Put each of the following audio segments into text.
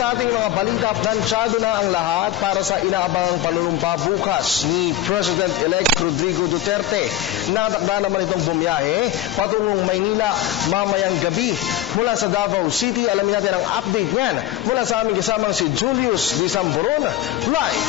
sa ating mga balita, planchado na ang lahat para sa inaabangang panunumpa bukas ni President-elect Rodrigo Duterte. Natakda naman itong bumiyahe patungong Maynila mamayang gabi. Mula sa Davao City, alamin natin ang update niyan mula sa aming kasamang si Julius Disamboron. Live!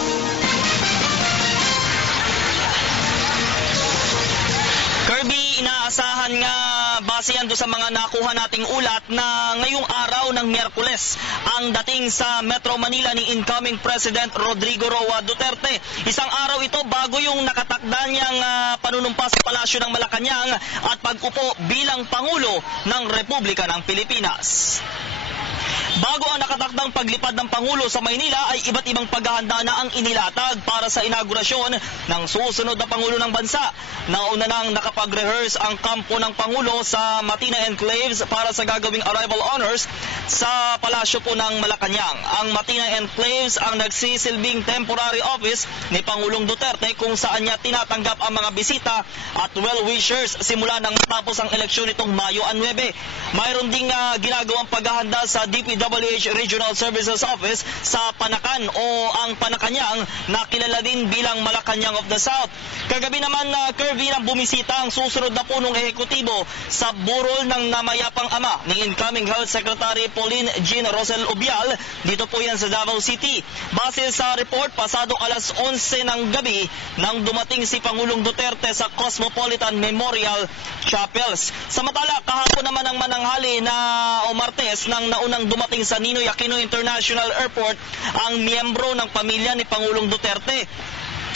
Kirby, inaasahan nga base yan doon sa mga nakuha nating ulat na ngayong araw ng Miyerkules ang dating sa Metro Manila ni incoming President Rodrigo Roa Duterte. Isang araw ito bago yung nakatakda niyang panunumpa sa Palasyo ng Malacanang at pag-upo bilang Pangulo ng Republika ng Pilipinas. Bago ang nakatakdang paglipad ng Pangulo sa Maynila ay iba't ibang paghahanda na ang inilatag para sa inaugurasyon ng susunod na Pangulo ng Bansa. Nauna nang nakapag-rehearse ang kampo ng Pangulo sa Matina Enclaves para sa gagawing arrival honors sa Palasyo po ng Malacanang. Ang Matina Enclaves ang nagsisilbing temporary office ni Pangulong Duterte kung saan niya tinatanggap ang mga bisita at well-wishers simula nang matapos ang eleksyon nitong Mayo 9. Mayroon ding ginagawang paghahanda sa DPWH Regional Services Office sa Panakan o ang Panakanang na kilala din bilang Malacanang of the South. Kagabi naman Kirby nang bumisita ang susunod na punong ehekutibo sa burol ng namayapang ama ni incoming Health Secretary Pauline Jean Rosel Obial. Dito po yan sa Davao City. Base sa report, pasado alas 11 ng gabi nang dumating si Pangulong Duterte sa Cosmopolitan Memorial Chapels. Samantala, kahapon naman ang mananghali na o Martes nang naunang dumating sa Ninoy Aquino International Airport ang miyembro ng pamilya ni Pangulong Duterte.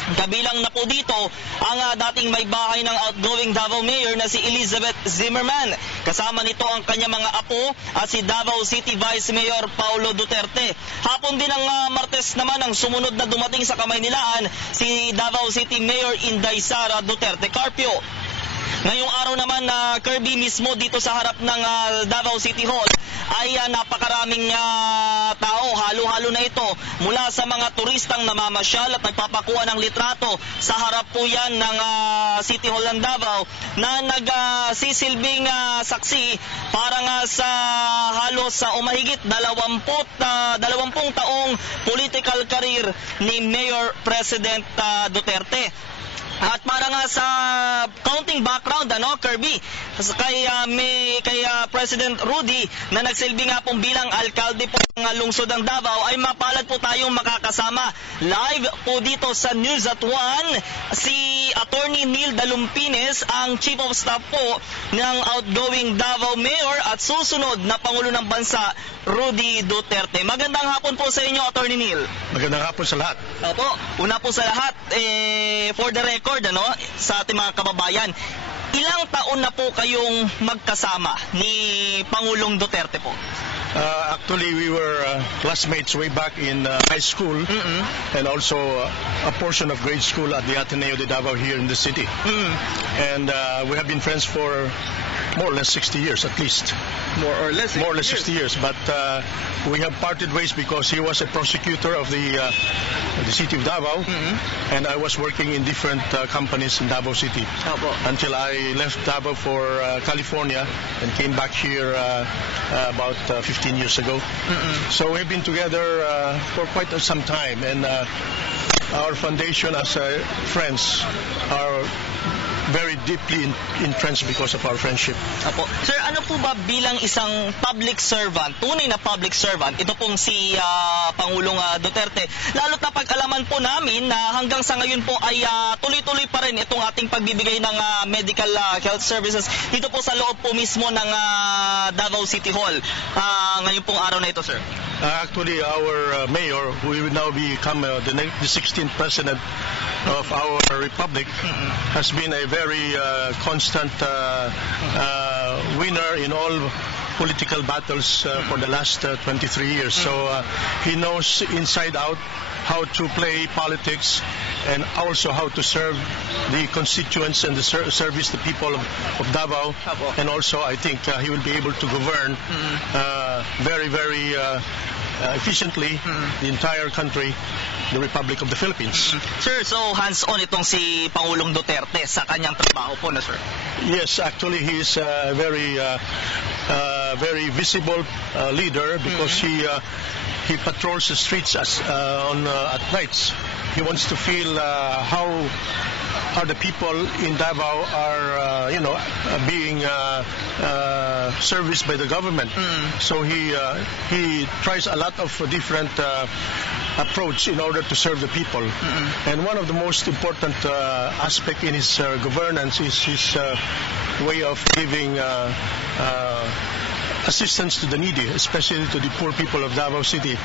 Kabilang na po dito ang dating may bahay ng outgoing Davao Mayor na si Elizabeth Zimmerman. Kasama nito ang kanyang mga apo at si Davao City Vice Mayor Paulo Duterte. Hapon din ang Martes naman ang sumunod na dumating sa Kamaynilaan si Davao City Mayor Inday Sara Duterte Carpio. Ngayong araw naman na Kirby mismo dito sa harap ng Davao City Hall ay napakaraming tao, halo-halo na ito mula sa mga turistang namamasyal at nagpapakuha ng litrato sa harap po yan ng City Hall ng Davao na nagsisilbing saksi para nga sa halos sa umahigit 20 taong political career ni Mayor President Duterte. At para nga sa counting background, Kirby, kay President Rudy na nagsilbi nga pong bilang alkalde po ng lungsod ng Davao ay mapalad po tayong makakasama. Live po dito sa News at 1, si Attorney Neil Dalumpines, ang Chief of Staff po ng outgoing Davao Mayor at susunod na Pangulo ng Bansa, Rudy Duterte. Magandang hapon po sa inyo, Attorney Neil. Magandang hapon sa lahat. Opo, una po sa lahat, for the record, sa ating mga kababayan, ilang taon na po kayong magkasama ni Pangulong Duterte po? Actually, we were classmates way back in high school and also a portion of grade school at the Ateneo de Davao here in the city. And we have been friends for more or less 60 years at least. More or less 60 years. But we have parted ways because he was a prosecutor of the city of Davao and I was working in different companies in Davao City until I left Davao for California and came back here about 15 years ago. So we've been together for quite some time and our foundation as friends are very deeply entrenched because of our friendship. Apo. Sir, ano po ba bilang isang public servant, tunay na public servant, ito pong si Pangulong Duterte, lalo't na pag-alaman po namin na hanggang sa ngayon po ay tuloy-tuloy pa rin itong ating pagbibigay ng medical health services dito po sa loob po mismo ng Davao City Hall. Ngayon pong araw na ito, sir. Actually, our mayor, who will now become the 16th president of our republic, has been a very constant winner in all political battles for the last 23 years. So he knows inside out how to play politics and also how to serve the constituents and the service the people of Davao. And also I think he will be able to govern very, very efficiently the entire country, the Republic of the Philippines. Sir, so hands-on itong si Pangulong Duterte sa kanyang trabaho po na, sir? Yes, actually he is a very visible leader because he patrols the streets at nights. He wants to feel how the people in Davao are, being serviced by the government. So he tries a lot of different approach in order to serve the people. And one of the most important aspect in his governance is his way of giving assistance to the needy, especially to the poor people of Davao City,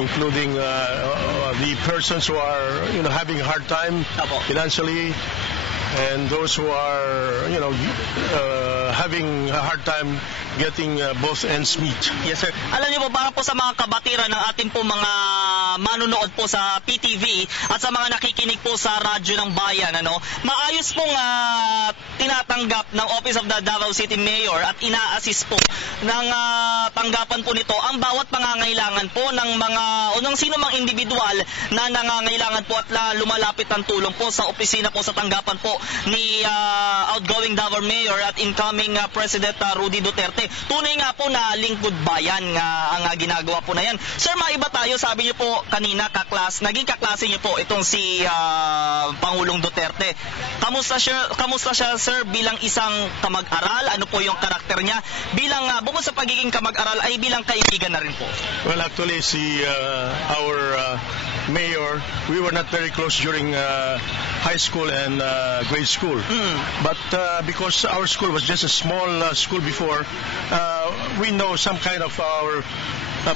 including the persons who are having a hard time financially, and those who are having a hard time getting both ends meet. Yes, sir. Alam niyo po, para po sa mga kabatiran ng ating po mga manunood po sa PTV at sa mga nakikinig po sa Radyo ng Bayan, maayos pong tinatanggap ng Office of the Davao City Mayor at ina-assist po ng tanggapan po nito ang bawat pangangailangan po ng mga o ng sino mang individual na nangangailangan po at lumalapit ng tulong po sa opisina po sa tanggapan po ni outgoing Davao Mayor at incoming President Rudy Duterte. Tunay nga po na lingkod bayan nga ang ginagawa po na yan. Sir, maiba tayo, sabi niyo po kanina naging kaklase niyo po itong si Pangulong Duterte. Kamusta siya, sir, bilang isang kamag-aral? Ano po yung karakter niya? Bilang bukod sa pagiging kamag-aral ay bilang kaibigan na rin po. Well, actually our mayor, we were not very close during high school and grade school. But because our school was just a small school before, we know some kind of our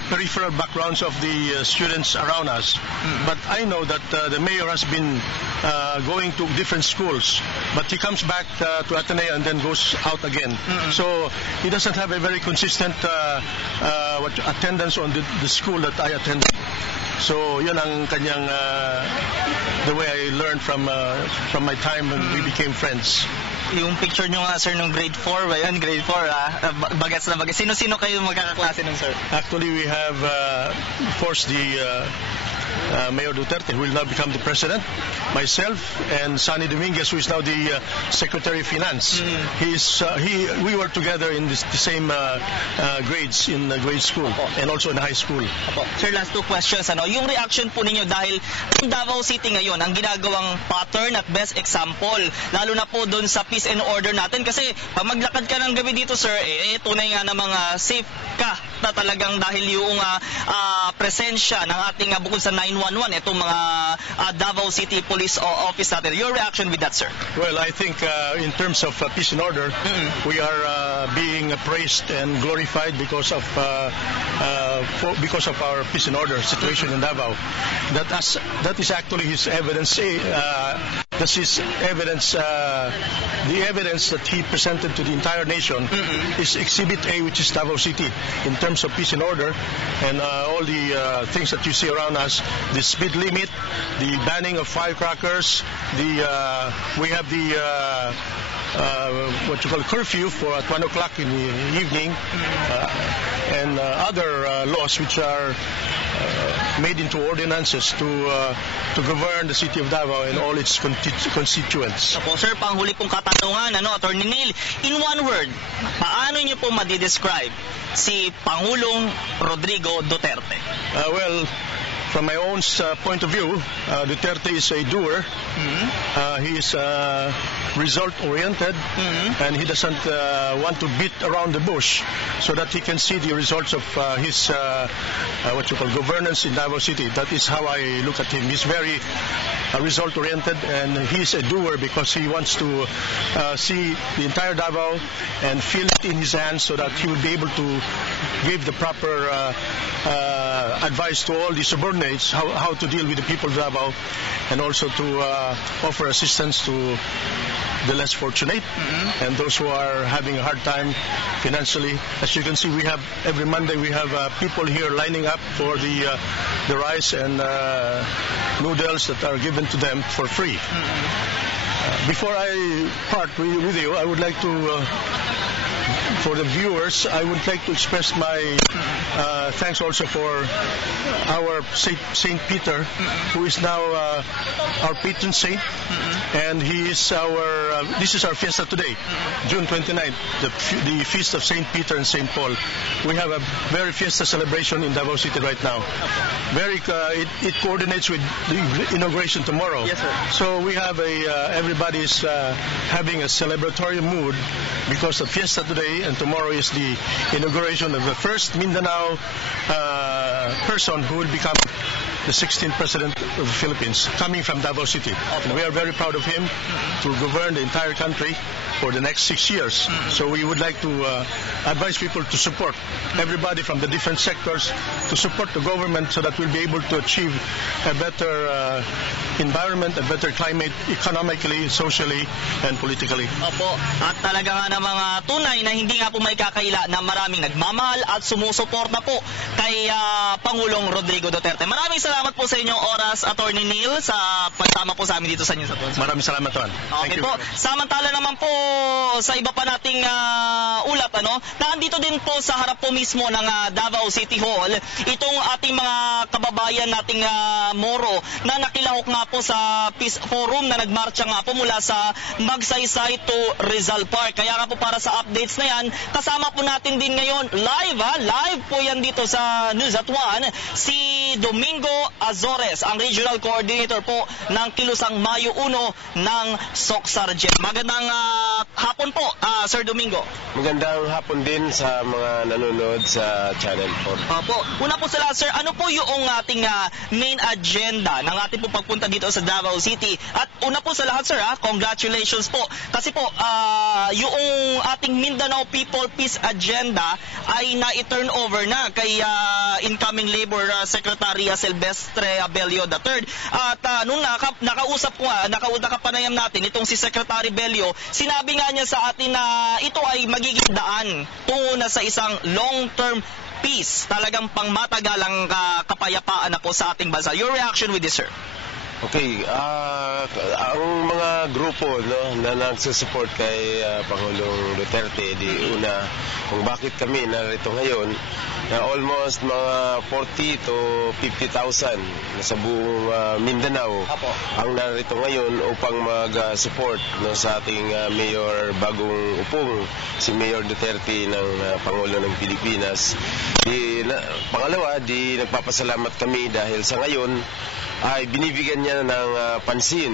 peripheral backgrounds of the students around us. But I know that the mayor has been going to different schools, but he comes back to Ateneo and then goes out again. So he doesn't have a very consistent attendance on the school that I attended. So yun ang kanyang the way I learned from my time when we became friends. Yung picture nyo nga, sir, nung grade 4 ba yun? Grade 4, bagets na bagets. Sino-sino kayo magkakaklase nun, sir? Actually, we have forced the Mayor Duterte, who will now become the president, myself, and Sonny Dominguez, who is now the Secretary of Finance. We were together in the same grades in grade school and also in high school. Sir, last two questions. Yung reaction po ninyo dahil ang Davao City ngayon ang ginagawang pattern at best example, lalo na po doon sa peace and order natin. Kasi pag maglakad ka ng gabi dito, sir, tunay nga na mga safe ka na talagang dahil yung presensya ng ating bukod sa 911, itong mga Davao City Police Office natin. Your reaction with that, sir? Well, I think in terms of peace and order, we are being praised and glorified because of our peace and order situation in Davao. That is actually his evidence. That's his evidence. The evidence that he presented to the entire nation is Exhibit A, which is Davao City, in terms of peace and order, and all the things that you see around us. The speed limit, the banning of firecrackers, we have the what you call curfew for at 1 o'clock in the evening, and other laws which are made into ordinances to govern the city of Davao and all its constituents. Opo, sir, panghuli pong katanungan, Attorney Neil, in one word, paano niyo po ma-describe si Pangulong Rodrigo Duterte? Well, from my own point of view, Duterte is a doer. He is result-oriented, and he doesn't want to beat around the bush, so that he can see the results of his governance in Davao City. That is how I look at him. He's very result-oriented, and he's a doer because he wants to see the entire Davao and feel it in his hands, so that he will be able to give the proper advice to all the subordinates how to deal with the people of Davao, and also to offer assistance to the less fortunate and those who are having a hard time financially. As you can see, every Monday we have people here lining up for the rice and noodles that are given to them for free. Before I part with you, I would like to for the viewers, I would like to express my thanks also for our Saint Peter, who is now our patron saint, and he is this is our fiesta today, June 29th, the feast of Saint Peter and Saint Paul. We have a very fiesta celebration in Davao City right now. It coordinates with the inauguration tomorrow. Yes, sir. So we have everybody's having a celebratory mood because of fiesta today, and tomorrow is the inauguration of the first Mindanao person who will become the 16th President of the Philippines, coming from Davao City. And we are very proud of him to govern the entire country for the next 6 years. So we would like to advise people to support everybody from the different sectors, to support the government so that we'll be able to achieve a better environment, a better climate, economically, socially, and politically. Opo, at talaga nga na mga tunay na hindi nga po may kakaila na maraming nagmamahal at sumusuporta po kay Pangulong Rodrigo Duterte. Maraming salamat po sa inyong oras, Attorney Neil, sa pagsama po sa amin dito sa News at World. Maraming salamat, Juan. Okay po. Samantala naman po sa iba pa nating ulat, nandito din po sa harap po mismo ng Davao City Hall, itong ating mga kababayan nating Moro na nakilahok nga po sa Peace Forum na nagmarcha nga po mula sa Magsaysay to Rizal Park. Kaya nga po para sa updates na yan, kasama po natin din ngayon live po yan dito sa News at One, si Domingo Azores, ang Regional Coordinator po ng Kilusang Mayo 1 ng SOCSARGEN. Magandang hapon po, Sir Domingo. Magandang hapon din sa mga nanonood sa Channel 4. Opo. Una po sa lahat, sir, ano po yung ating main agenda ng ating po pagpunta dito sa Davao City? At una po sa lahat, sir, congratulations po. Kasi po, yung ating Mindanao People Peace Agenda ay na-turn over na kay incoming Labor Secretary Silvestre Abelio III. At nung nakapanayam natin itong si Secretary Bello, sinabi nga niya sa atin na ito ay magiging daan tungo na sa isang long-term peace, talagang pangmatagalang kapayapaan na po sa ating bansa. Your reaction with this, sir? Okay, ang mga grupo na nagsusupport kay Pangulong Duterte, di una kung bakit kami narito ngayon, na almost mga 40 to 50,000 sa buong Mindanao ang narito ngayon upang mag-support sa ating Mayor bagong upong, si Mayor Duterte ng Pangulo ng Pilipinas. Pangalawa, nagpapasalamat kami dahil sa ngayon ay binibigyan niya ng pansin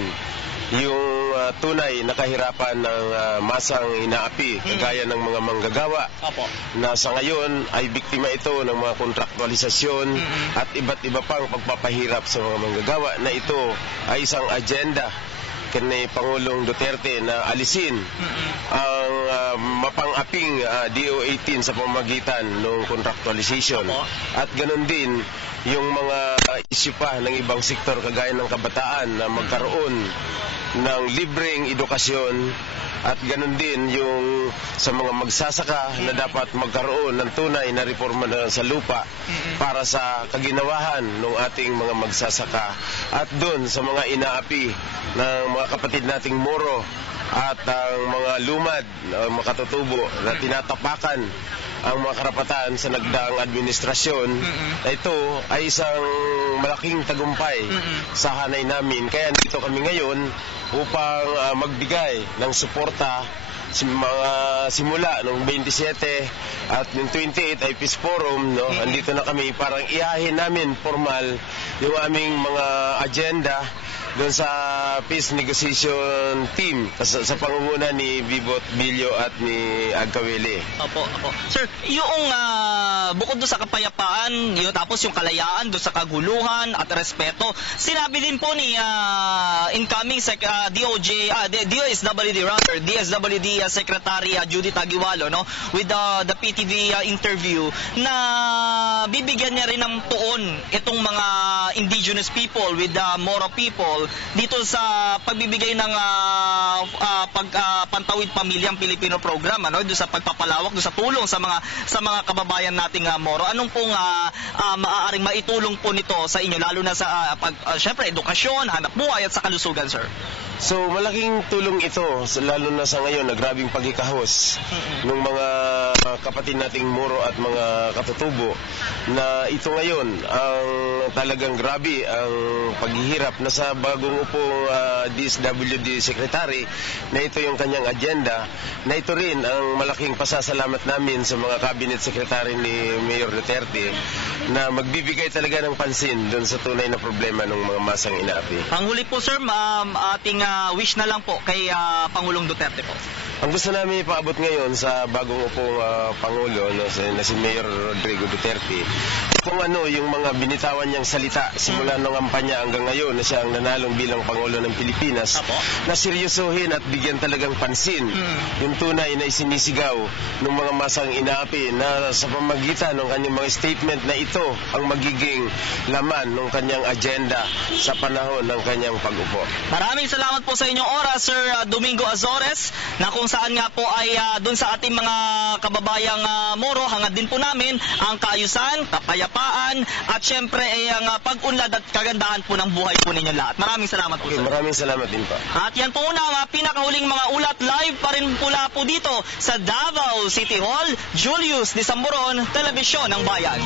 yung tunay na kahirapan ng masang inaapi, kagaya ng mga manggagawa na sa ngayon ay biktima ito ng mga kontraktualisasyon at iba't iba pang pagpapahirap sa mga manggagawa, na ito ay isang agenda kay Pangulong Duterte na alisin ang mapang-aping DO-18 sa pamamagitan ng contractualization. At ganun din yung mga issue pa ng ibang sektor kagaya ng kabataan na magkaroon ng libreng edukasyon, at ganun din yung sa mga magsasaka na dapat magkaroon ng tunay na reforma sa lupa para sa kaginawahan ng ating mga magsasaka, at doon sa mga inaapi ng mga kapatid nating Moro at ang mga lumad, mga katutubo na tinatapakan ang mga karapatan sa nagdaang administrasyon. Ito ay isang malaking tagumpay sa hanay namin. Kaya nandito kami ngayon upang magbigay ng suporta simula noong 27 at yung 28 ay Peace Forum, andito na kami, parang ihahin namin formal yung aming mga agenda doon sa peace negotiation team sa pangunguna ni Bibot Bilyo at ni Agkawili. Opo. Sir, yung bukod doon sa kapayapaan, tapos yung kalayaan doon sa kaguluhan at respeto, sinabi din po ni incoming DSWD Secretary Judith Aguiwalo with the PTV interview na bibigyan niya rin ng tuon itong mga indigenous people with the Moro people dito sa pagbibigay ng pantawid pamilyang Pilipino program, doon sa pagpapalawak, doon sa tulong sa mga kababayan nating Moro. Anong pong maaaring maitulong po nito sa inyo, lalo na sa syempre edukasyon, hanap buhay at sa kalusugan, sir? So malaking tulong ito, lalo na sa ngayon na grabing pagkikahos ng mga mga kapatid nating Moro at mga katutubo na ito ngayon ang talagang grabe ang paghihirap na sa bagong upong DSWD Secretary na ito yung kanyang agenda, na ito rin ang malaking pasasalamat namin sa mga cabinet secretary ni Mayor Duterte na magbibigay talaga ng pansin doon sa tunay na problema ng mga masang inaapi. Panghuli po sir, ating wish na lang po kay Pangulong Duterte po. Ang gusto namin ipaabot ngayon sa bagong upong Pangulo na si Mayor Rodrigo Duterte, kung ano yung mga binitawan niyang salita simula ng kampanya hanggang ngayon na siya ang nanalong bilang Pangulo ng Pilipinas, na seryosohin at bigyan talagang pansin yung tunay na isinisigaw ng mga masang inaapi, na sa pamagitan ng kanyang mga statement na ito ang magiging laman ng kanyang agenda sa panahon ng kanyang pag-upo. Maraming salamat po sa inyong oras, Sir Domingo Azores, na kung saan nga po ay doon sa ating mga kababayang Moro, hangad din po namin ang kaayusan, kapayapaan, at syempre ay ang pag-unlad at kagandahan po ng buhay po ninyo lahat. Maraming salamat po, sir. Maraming salamat din po. At yan po muna ang pinakahuling mga ulat, live pa rin pula po dito sa Davao City Hall. Julius Disamboron, Telebisyon ng Bayan.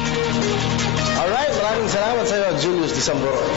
Alright, maraming salamat sa iyo, Julius Disamboron.